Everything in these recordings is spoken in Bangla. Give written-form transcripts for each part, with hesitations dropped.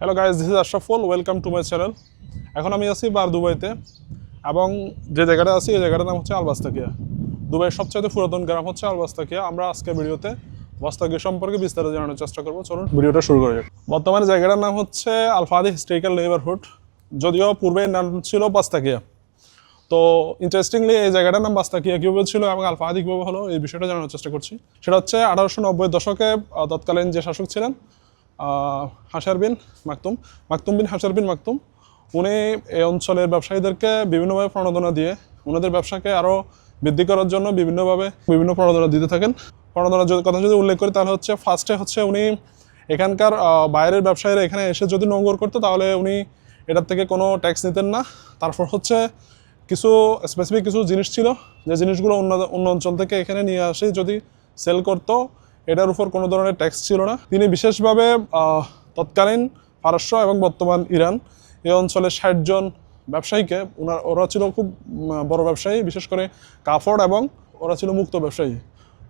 Hello guys, this is Ashraful. Welcome to my channel. এখন আমি আছি দুবাইতে, এবং যে জায়গাটা আছি এই জায়গাটার নাম হচ্ছে আলবাস্তাকিয়া। দুবাইয়ের সবচেয়ে পুরাতন গ্রাম হচ্ছে আলবাস্তাকিয়া। আমরা আজকে ভিডিওতে বাস্তাকিয়া সম্পর্কে বিস্তারিত জানানোর চেষ্টা করবো। চলুন ভিডিওটা শুরু করা যাক। বর্তমানে জায়গাটার নাম হচ্ছে আল ফাদি হিস্টোরিক্যাল নেইবারহুড, যদিও পূর্বে নাম ছিল বাস্তাকিয়া। তো ইন্টারেস্টিংলি এই জায়গাটার নাম বাস্তাকিয়া কীভাবে ছিল এবং আল ফাদি কীভাবে হলো, এই বিষয়টা জানানোর চেষ্টা করছি। সেটা হচ্ছে 1890 দশকে তৎকালীন যে শাসক ছিলেন হাসার বিন মাকতুম মাকতুম বিন হাসার বিন মাকতুম, উনি এই অঞ্চলের ব্যবসায়ীদেরকে বিভিন্নভাবে প্রণোদনা দিয়ে ওনাদের ব্যবসাকে আরও বৃদ্ধি করার জন্য বিভিন্ন প্রণোদনা দিতে থাকেন। প্রণোদনার কথা যদি উল্লেখ করি তাহলে হচ্ছে ফার্স্টে হচ্ছে উনি এখানকার বাইরের ব্যবসায়ীরা এখানে এসে যদি নোঙ্গর করতো তাহলে উনি এটার থেকে কোনো ট্যাক্স নিতেন না। তারপর হচ্ছে কিছু স্পেসিফিক কিছু জিনিস ছিল, যে জিনিসগুলো অন্য অঞ্চল থেকে এখানে নিয়ে আসে যদি সেল করতো, এটার উপর কোনো ধরনের ট্যাক্স ছিল না। তিনি বিশেষভাবে তৎকালীন পারস্য এবং বর্তমান ইরান এই অঞ্চলের 60 জন ব্যবসায়ীকে, ওরা ছিল খুব বড় ব্যবসায়ী, বিশেষ করে কাপড়, এবং ওরা ছিল মুক্ত ব্যবসায়ী।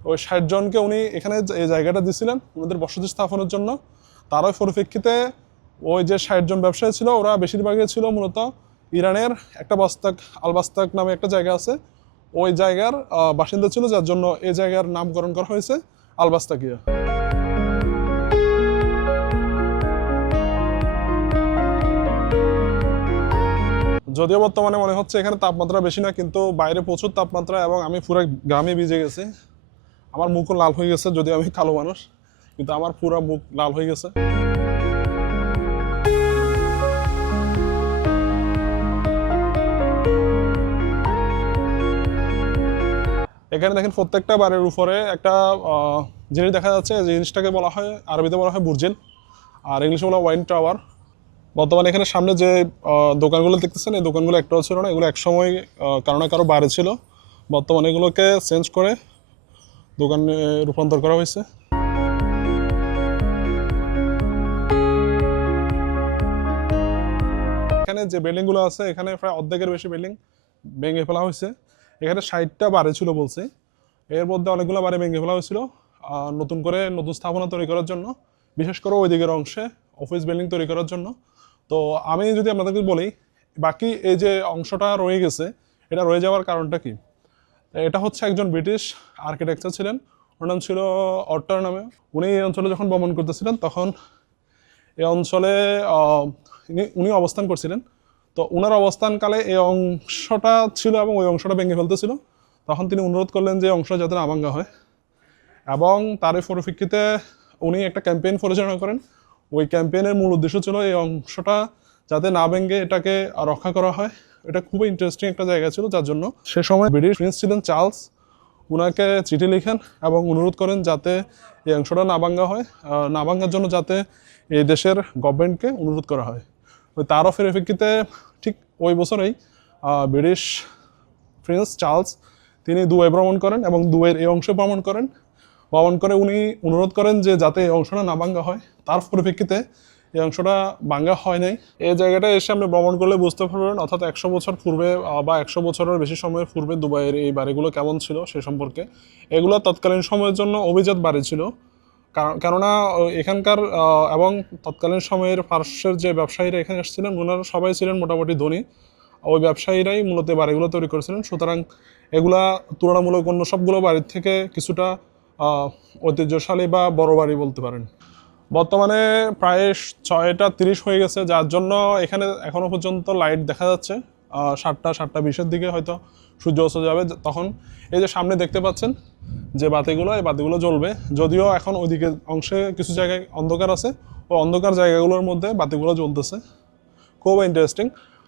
ওই 60 জনকে উনি এখানে এই জায়গাটা দিয়েছিলেন ওনাদের বসতি স্থাপনের জন্য। তারই পরিপ্রেক্ষিতে ওই যে 60 জন ব্যবসায়ী ছিল ওরা বেশিরভাগই ছিল মূলত ইরানের একটা আলবাস্তাক নামে একটা জায়গা আছে, ওই জায়গার বাসিন্দা ছিল, যার জন্য এই জায়গার নামকরণ করা হয়েছে আলবাস্তাকিয়া। যদিও বর্তমানে মনে হচ্ছে এখানে তাপমাত্রা বেশি না, কিন্তু বাইরে প্রচুর তাপমাত্রা এবং আমি পুরো গ্রামে ভিজে গেছি। আমার মুখও লাল হয়ে গেছে, যদিও আমি কালো মানুষ, কিন্তু আমার পুরো মুখ লাল হয়ে গেছে। এখানে দেখেন প্রত্যেকটা বাড়ির উপরে একটা জিনিস দেখা যাচ্ছে, যে জিনিসটাকে বলা হয়, আরবিতে বলা হয় বুর্জিল, আর ইংলিশে বলা হয় ওয়াইন টাওয়ার। বর্তমানে এখানে সামনে যে দোকানগুলো দেখতেছেন, এই দোকানগুলো একটাও ছিল না, এগুলো একসময় কারো না কারো বাইরে ছিল। বর্তমানে এগুলোকে চেঞ্জ করে দোকানে রূপান্তর করা হয়েছে। এখানে যে বিল্ডিংগুলো আছে, এখানে প্রায় অর্ধেকের বেশি বিল্ডিং ভেঙে ফেলা হয়েছে। এখানে 60টা বাড়ি ছিল বলছে, এর মধ্যে অনেকগুলো বাড়ি ভেঙে ফেলা হয়েছিল নতুন স্থাপনা তৈরি করার জন্য, বিশেষ করে ওই দিকের অংশে অফিস বিল্ডিং তৈরি করার জন্য। তো আমি যদি আপনাদেরকে বলি, বাকি এই যে অংশটা রয়ে গেছে, এটা রয়ে যাওয়ার কারণটা কি? এটা হচ্ছে একজন ব্রিটিশ আর্কিটেকচার ছিলেন, ওর নাম ছিল অট্টার নামে। উনি এই অঞ্চলে যখন ভ্রমণ করতেছিলেন তখন এই অঞ্চলে উনি অবস্থান করছিলেন। তো ওনার অবস্থানকালে এই অংশটা ছিল এবং ওই অংশটা ভেঙে ফেলতেছিল। তখন তিনি অনুরোধ করলেন যে অংশ যাতে না ভাঙা হয়, এবং তারই পরিপ্রেক্ষিতে উনি একটা ক্যাম্পেইন পরিচালনা করেন। ওই ক্যাম্পেইনের মূল উদ্দেশ্য ছিল এই অংশটা যাতে না ভেঙে এটাকে রক্ষা করা হয়। এটা খুবই ইন্টারেস্টিং একটা জায়গা ছিল, যার জন্য সে সময় ব্রিটিশ প্রিন্স ছিলেন চার্লস, ওনাকে চিঠি লিখেন এবং অনুরোধ করেন যাতে এই অংশটা না ভাঙা হয়, না ভাঙার জন্য যাতে এই দেশের গভর্নমেন্টকে অনুরোধ করা হয়। তারও পরিপ্রেক্ষিতে ঠিক ওই বছরেই ব্রিটিশ প্রিন্স চার্লস তিনি দুবাই ভ্রমণ করেন এবং দুবাইয়ের এই অংশে ভ্রমণ করে উনি অনুরোধ করেন যে যাতে এই অংশটা না ভাঙা হয়। তার পরিপ্রেক্ষিতে এই অংশটা ভাঙা হয় নাই। এই জায়গাটা এসে আপনি ভ্রমণ করলে বুঝতে পারবেন, অর্থাৎ 100 বছর পূর্বে বা 100 বছরের বেশি সময়ের পূর্বে দুবাইয়ের এই বাড়িগুলো কেমন ছিল সে সম্পর্কে। এগুলো তৎকালীন সময়ের জন্য অভিজাত বাড়ি ছিল, কেননা এখানকার এবং তৎকালীন সময়ের পার্শ্বের যে ব্যবসায়ীরা এখানে এসেছিলেন ওনারা সবাই ছিলেন মোটামুটি ধনী। ওই ব্যবসায়ীরাই মূলত বাড়িগুলো তৈরি করেছিলেন, সুতরাং এগুলা তুলনামূলক অন্য সবগুলো বাড়ির থেকে কিছুটা ঐতিহ্যশালী বা বড় বাড়ি বলতে পারেন। বর্তমানে প্রায় 6:30 হয়ে গেছে, যার জন্য এখানে এখনো পর্যন্ত লাইট দেখা যাচ্ছে। 7:20-এর দিকে হয়তো সূর্য অস্ত যাবে, তখন এই যে সামনে দেখতে পাচ্ছেন যে এই বাতিগুলো জ্বলবে। যদিও এখন ওইদিকে অংশে কিছু জায়গায় অন্ধকার আছে, ওই অন্ধকার জায়গাগুলোর মধ্যে বাতিগুলো জ্বলতেছে। খুব ইন্টারেস্টিং,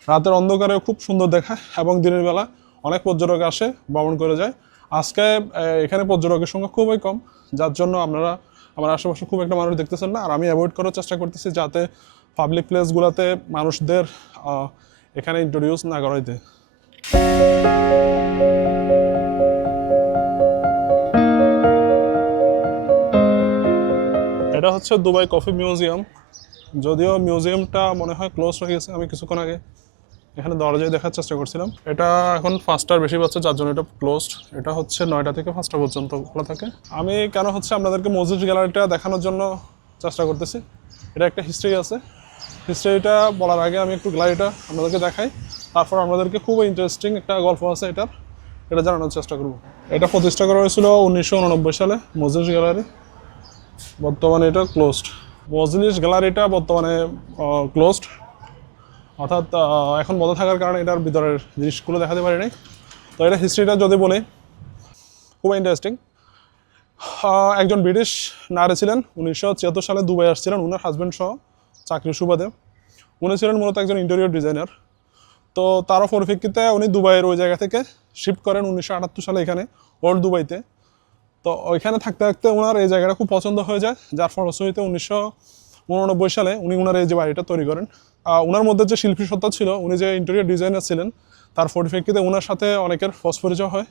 রাতের অন্ধকারে খুব সুন্দর দেখায় এবং দিনের বেলা অনেক পর্যটক আসে, ভ্রমণ করে যায়। আজকে এখানে পর্যটকের সংখ্যা খুবই কম, যার জন্য আমার আশেপাশে খুব একটা মানুষ দেখতেছেন না। আর আমি অ্যাভয়েড করার চেষ্টা করতেছি যাতে পাবলিক প্লেসগুলোতে মানুষদের এখানে ইন্ট্রোডিউস না করাইতে। এটা হচ্ছে দুবাই কফি মিউজিয়াম, যদিও মিউজিয়ামটা মনে হয় ক্লোজ হয়ে গেছে। আমি কিছুক্ষণ আগে এখানে দরজায় দেখার চেষ্টা করছিলাম, এটা এখন 5টার বেশি বাজছে, যার জন্য এটা ক্লোজড। এটা হচ্ছে 9টা থেকে 5টা পর্যন্ত খোলা থাকে। আমি কেন হচ্ছে আপনাদেরকে মসজিদ গ্যালারিটা দেখানোর জন্য চেষ্টা করতেছি। এটা একটা হিস্ট্রি আছে, হিস্ট্রিটা বলার আগে আমি একটু গ্যালারিটা আপনাদেরকে দেখাই, তারপর আপনাদেরকে খুব ইন্টারেস্টিং একটা গল্প আছে এটা জানানোর চেষ্টা করব। এটা প্রতিষ্ঠা করা হয়েছিল 1989 সালে মজলিস গ্যালারি। বর্তমানে এটা ক্লোজড। মজলিস গ্যালারিটা বর্তমানে ক্লোজড, অর্থাৎ এখন বন্ধ থাকার কারণে এটার ভিতরের জিনিসগুলো দেখাতে পারি নাই। তো এটা হিস্ট্রিটা যদি বলি খুব ইন্টারেস্টিং। একজন ব্রিটিশ নারী ছিলেন, 1976 সালে দুবাই আসছিলেন ওনার হাজব্যান্ড সহ চাকরির সুবাদে। উনি ছিলেন মূলত একজন ইন্টেরিয়র ডিজাইনার। তো তারও পরিপ্রেক্ষিতে উনি দুবাইয়ের ওই জায়গা থেকে শিফট করেন 1978 সালে এখানে ওল্ড দুবাইতে। তো ওইখানে থাকতে থাকতে ওনার এই জায়গাটা খুব পছন্দ হয়ে যায়, যার ফলশ্রুতিতে 1989 সালে উনি ওনার এই যে বাড়িটা তৈরি করেন। ওনার মধ্যে যে শিল্পী সত্তা ছিল, উনি যে ইন্টেরিয়র ডিজাইনার ছিলেন, তার পরিপ্রেক্ষিতে ওনার সাথে অনেকের পরিচয় হয়।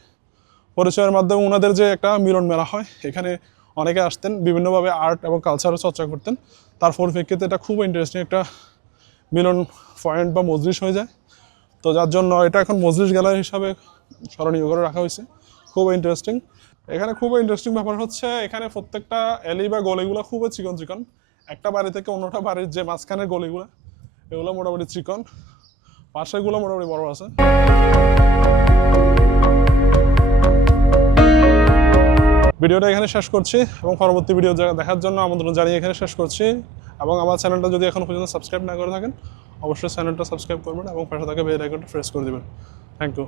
পরিচয়ের মাধ্যমে ওনাদের যে একটা মিলন মেলা হয়, এখানে অনেকে আসতেন, বিভিন্নভাবে আর্ট এবং কালচারও চর্চা করতেন। তার পরিপ্রেক্ষিতে এটা খুব ইন্টারেস্টিং একটা মিলন পয়েন্ট বা মজলিস হয়ে যায়। তো যার জন্য এটা এখন মজলিস গ্যালারি হিসাবে স্মরণীয় করে রাখা হয়েছে। খুব ইন্টারেস্টিং। এখানে খুব ইন্টারেস্টিং ব্যাপার হচ্ছে, এখানে প্রত্যেকটা অ্যালি বা গলিগুলো খুবই চিকন চিকন। একটা বাড়ি থেকে অন্যটা বাড়ির যে মাঝখানের গলিগুলো, এগুলো মোটামুটি চিকন, পাশেগুলো মোটামুটি বড় আছে। ভিডিওটা এখানে শেষ করছি এবং পরবর্তী ভিডিও দেখার জন্য আমন্ত্রণ জানিয়ে এখানে শেষ করছি। এবং আমার চ্যানেলটা যদি এখন পর্যন্ত সাবস্ক্রাইব না করে থাকেন, অবশ্যই চ্যানেলটা সাবস্ক্রাইব করবেন এবং পাশে থাকা বেল আইকনটা প্রেস করে দেবেন। Thank you.